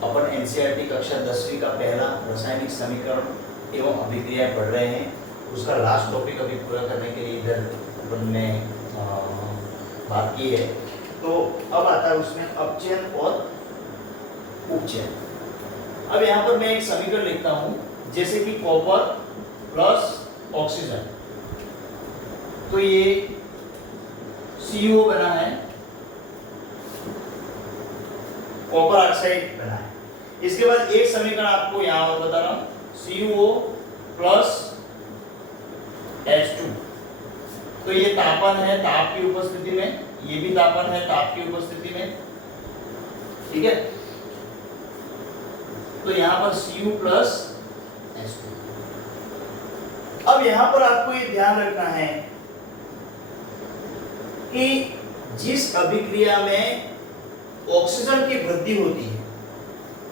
अपन NCERT कक्षा 10वीं का पहला रासायनिक समीकरण एवं अभिक्रियाएं पढ़ रहे हैं। उसका लास्ट टॉपिक अभी पूरा करने के लिए इधर अपन ने बात की है। तो अब आता है उसमें अपचयन और उपचयन। अब यहाँ पर मैं एक समीकरण लिखता हूँ, जैसे कि कॉपर प्लस ऑक्सीजन, तो ये CuO बना है, कॉपर ऑक्साइड बना है। इसके बाद एक समीकरण आपको यहाँ और बता रहा हूँ, CuO प्लस H2, तो ये तापन है ताप की उपस्थिति में, ये भी तापन है ताप की उपस्थिति में, ठीक है। तो यहाँ पर Cu प्लस H2। अब यहाँ पर आपको ये ध्यान रखना है कि जिस अभिक्रिया में ऑक्सीजन की वृद्धि होती है,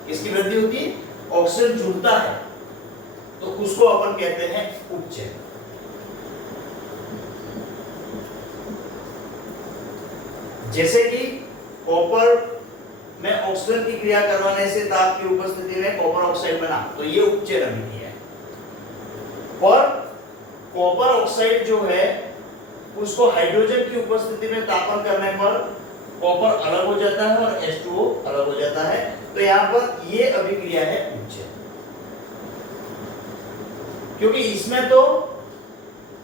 किसकी वृद्धि होती है, ऑक्सीजन जुड़ता है, तो उसको अपन कहते हैं उपचयन। जैसे कि कॉपर में ऑक्सीजन की क्रिया करवाने से ताप की उपस्थिति में कॉपर ऑक्साइड बना, तो ये उपचयन अभिक्रिया है। और कॉपर ऑक्साइड जो है उसको हाइड्रोजन की उपस्थिति में तापन करने पर कॉपर अलग हो जाता है और H2O अलग हो जाता है, तो यहाँ पर ये अभिक्रिया है उपचयन। क्योंकि इसमें तो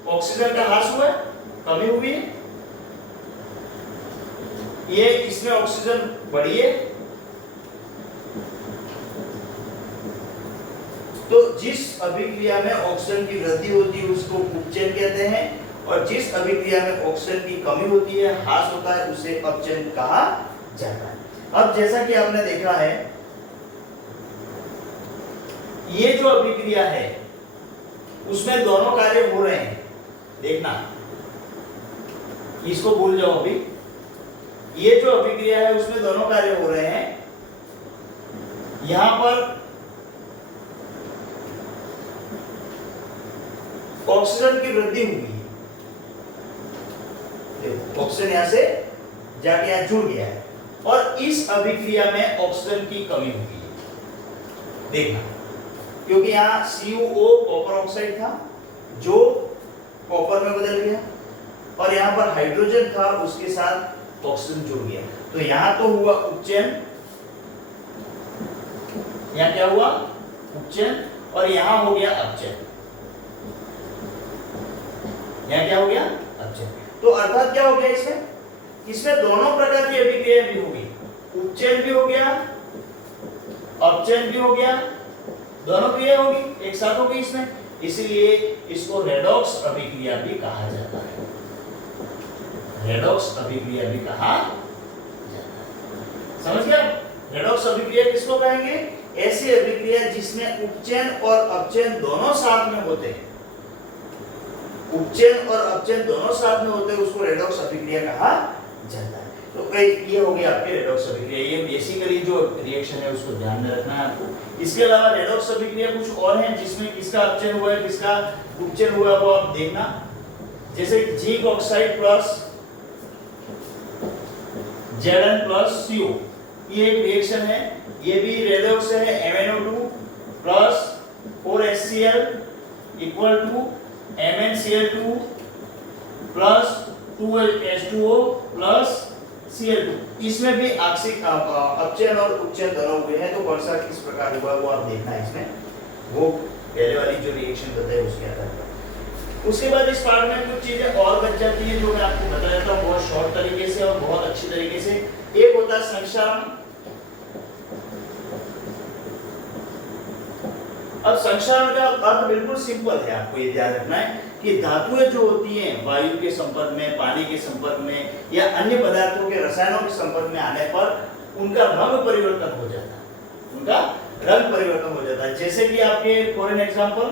ऑक्सीजन का ह्रास हुआ है, कमी हुई है, ये इसमें ऑक्सीजन बढ़ी है। तो जिस अभिक्रिया में ऑक्सीजन की वृद्धि होती है उसको उपचयन कहते हैं, और जिस अभिक्रिया में ऑक्सीजन की कमी होती है, ह्रास होता है, उसे अपचयन कहा जाता है। अब जैसा कि आपने देखा है, ये जो अभिक्रिया है उसमें दोनों कार्य हो रहे हैं, देखना, इसको भूल जाओ अभी। ये जो अभिक्रिया है उसमें दोनों कार्य हो रहे हैं। यहां पर ऑक्सीजन की वृद्धि हुई, ऑक्सीजन यहां से जाके यहां जुड़ गया है, और इस अभिक्रिया में ऑक्सीजन की कमी हुई है, देखना, क्योंकि यहां CuO कॉपर ऑक्साइड था जो कॉपर में बदल गया, और यहां पर हाइड्रोजन था उसके साथ ऑक्सीजन जुड़ गया, तो यहां तो हुआ उपचयन, यहां क्या हुआ, उपचयन, और यहां हो गया अपचयन। यहां क्या हो गया, अपचयन। तो अर्थात क्या हो गया, इसमें दोनों प्रकार की अभिक्रिया भी होगी, उपचयन भी हो गया, अपचयन भी हो गया, दोनों क्रिया होगी, एक साथ होगी इसमें, इसलिए इसको रेडॉक्स अभिक्रिया भी कहा जाता है। रेडॉक्स अभिक्रिया भी कहा जाता है, समझ गया। रेडॉक्स अभिक्रिया किसको कहेंगे, ऐसी अभिक्रिया जिसमें उपचयन और अपचयन दोनों साथ में होते हैं, उपचयन और अपचयन दोनों साथ में होते हैं, उसको रेडॉक्स अभिक्रिया कहा जाता है। तो ये हो गया आपके रेडॉक्स अभिक्रिया। ये बेसिकली जो रिएक्शन है उसको ध्यान में रखना है आपको। इसके अलावा रेडॉक्स अभिक्रिया कुछ और हैं जिसमें किसका अपचयन हुआ है किसका उपचयन हुआ है वो आप देखना। जैसे zinc oxide plus Zn plus CO, ये एक रिएक्शन है, ये भी रेडॉक्स है। MnO2 plus 4HCl equal to MnCl2 plus 2H2O plus Cl2। इसमें भी आंशिक अपचयन और उपचयन दोनों हुए हैं, तो वर्षा किस प्रकार हुआ वो आप देखना है इसमें, वो पहले वाली जो रिएक्शन बताई उसके आधार पर। उसके बाद इस पार्ट में कुछ चीजें और बच जाती हैं जो मैं आपको बता देता हूँ बहुत शॉर्ट तरीके से और बहुत अच्छी तरीके से। एक होता है संक्षारण। अब संक्षारण का अर्थ बिल्कुल सिंपल है, आपको ये ध्यान रखना है कि धातुएं जो होती हैं वायु के संपर्क में, पानी के संपर्क में या अन्य पदार्थों के रसायनों के संपर्क में आने पर उनका रंग परिवर्तन हो जाता है, उनका रंग परिवर्तन हो जाता है। जैसे कि आपके फॉर एन एग्जांपल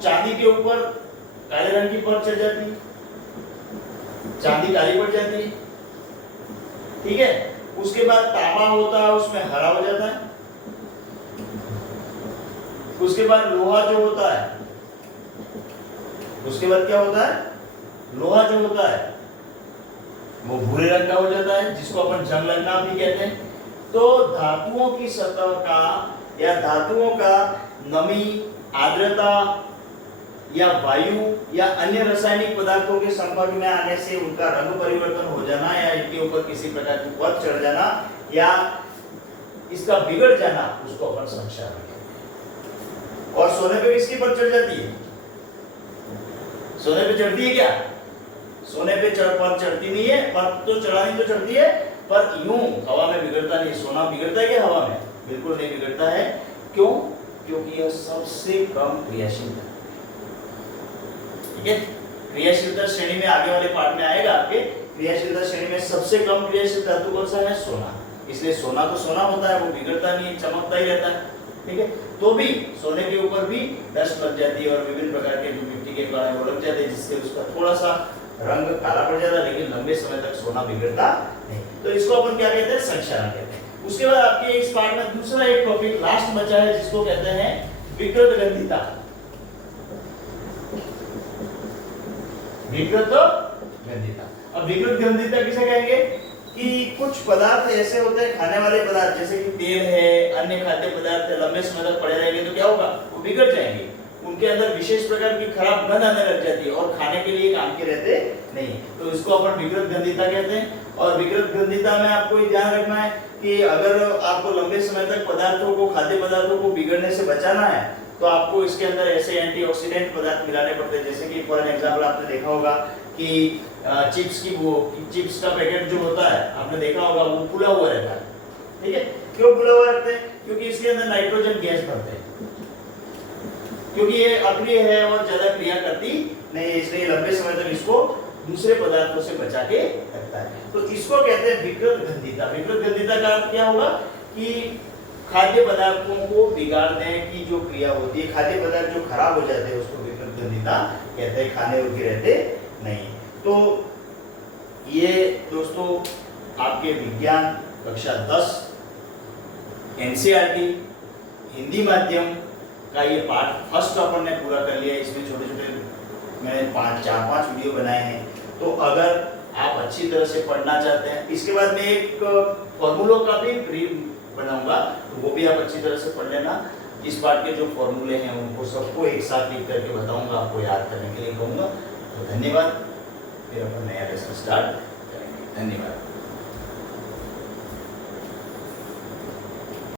चांदी के ऊपर काले रंग की परत चढ़ जाती है, चांदी काली पड़ जाती है, ठीक है। उसके बाद तांबा होता है उसमें हरा हो जाता है। उसके बाद लोहा जो होता है, उसके बाद क्या होता है, लोहा जो होता है वो भूरे रंग का हो जाता है, जिसको अपन जंग लगना भी कहते हैं। तो धातुओं की सतह का या धातुओं का नमी, आर्द्रता या वायु या अन्य रासायनिक पदार्थों के संपर्क में आने से उनका रंग परिवर्तन हो जाना या इनके ऊपर किसी प्रकार की परत चढ़ जाना या इसका बिगड़ जाना, उसको अपन संक्षारण कहते हैं। और सोने पे किसकी परत चढ़ जाती है? सोने पे चढ़ती है क्या? सोने पे परत चढ़ती नहीं है, परत तो चढ़ानी तो चढ़ती है, पर यूं हवा में बिगड़ता नहीं। सोना बिगड़ता है क्या हवा में? बिल्कुल नहीं बिगड़ता है। क्यों? क्योंकि यह सबसे कम क्रियाशील है। ठीक है, क्रियाशीलता श्रेणी में आगे वाले पार्ट में आएगा आपके। क्रियाशीलता श्रेणी में सबसे कम क्रियाशील धातु कौन सा है? सोना। इसलिए सोना तो सोना होता है, वो बिगड़ता नहीं, चमकता ही रहता है। ठीक है, तो भी सोने के ऊपर भी डस्ट लग जाती है और विभिन्न प्रकार के जो मिट्टी के कण वो लग जाते हैं, जिससे उसका थोड़ा सा रंग काला पड़ जाता है, लेकिन लंबे समय तक सोना बिगड़ता नहीं। तो इसको अपन क्या कहते हैं? संक्षारण कहते हैं। उसके बाद आपके इस पार्ट में दूसरा एक टॉपिक लास्ट बचा है, जिसको कहते हैं विकृत गंधिता। विकृत गंधिता। अब विकृत गंधिता किसे कहेंगे? कि कुछ पदार्थ ऐसे होते हैं, खाने वाले पदार्थ, जैसे कि तेल है, अन्य खाद्य पदार्थ है, लंबे समय तक पड़े रहेंगे तो क्या होगा? वो बिगड़ जाएंगे। उनके अंदर विशेष प्रकार की खराब गंध आने लग जाती है और खाने के लिए काम के रहते नहीं। तो इसको अपन विकृत गंधिता कहते हैं। और विकृत गंधिता में आपको ये ध्यान रखना है कि अगर आपको लंबे समय तक पदार्थों को, खाद्य पदार्थों को बिगड़ने से बचाना है, तो आपको इसके अंदर ऐसे एंटीऑक्सीडेंट पदार्थ मिलाने पड़ते हैं। जैसे कि फॉर एग्जांपल आपने देखा होगा कि चिप्स का पैकेट जो होता है, आपने देखा होगा वो फूला हुआ रहता है। ठीक है, क्यों फूला हुआ रहता है? क्योंकि इसके अंदर नाइट्रोजन गैस भरते हैं, क्योंकि ये अक्रिय है और ज्यादा क्रिया करती नहीं, इसलिए लंबे समय तक इसको दूसरे पदार्थों से बचा के रखता है। तो इसको कहते हैं विकृत गंधिता। विकृत गंधिता का अर्थ क्या होगा? कि खाद्य पदार्थों को बिगाड़ने की जो क्रिया होती है, खाद्य पदार्थ जो खराब हो जाते हैं, उसको विकृत गंधिता कहते हैं, खाने योग्य रहते नहीं। तो ये दोस्तों आपके विज्ञान कक्षा 10 एनसीईआरटी हिंदी माध्यम का ये पार्ट फर्स्ट अपन ने पूरा कर लिया। इसमें छोटे छोटे मैंने 4-5 वीडियो बनाए हैं। तो अगर आप अच्छी तरह से पढ़ना चाहते हैं, इसके बाद मैं एक फॉर्मूलों का भी ब्रीफ बनाऊंगा, तो वो भी आप अच्छी तरह से पढ़ लेना। इस पार्ट के जो फॉर्मूले हैं उनको सबको एक साथ लिख करके बताऊंगा, आपको याद करने के लिए कहूँगा। तो धन्यवाद, फिर अपन नया लेसन स्टार्ट करेंगे। धन्यवाद।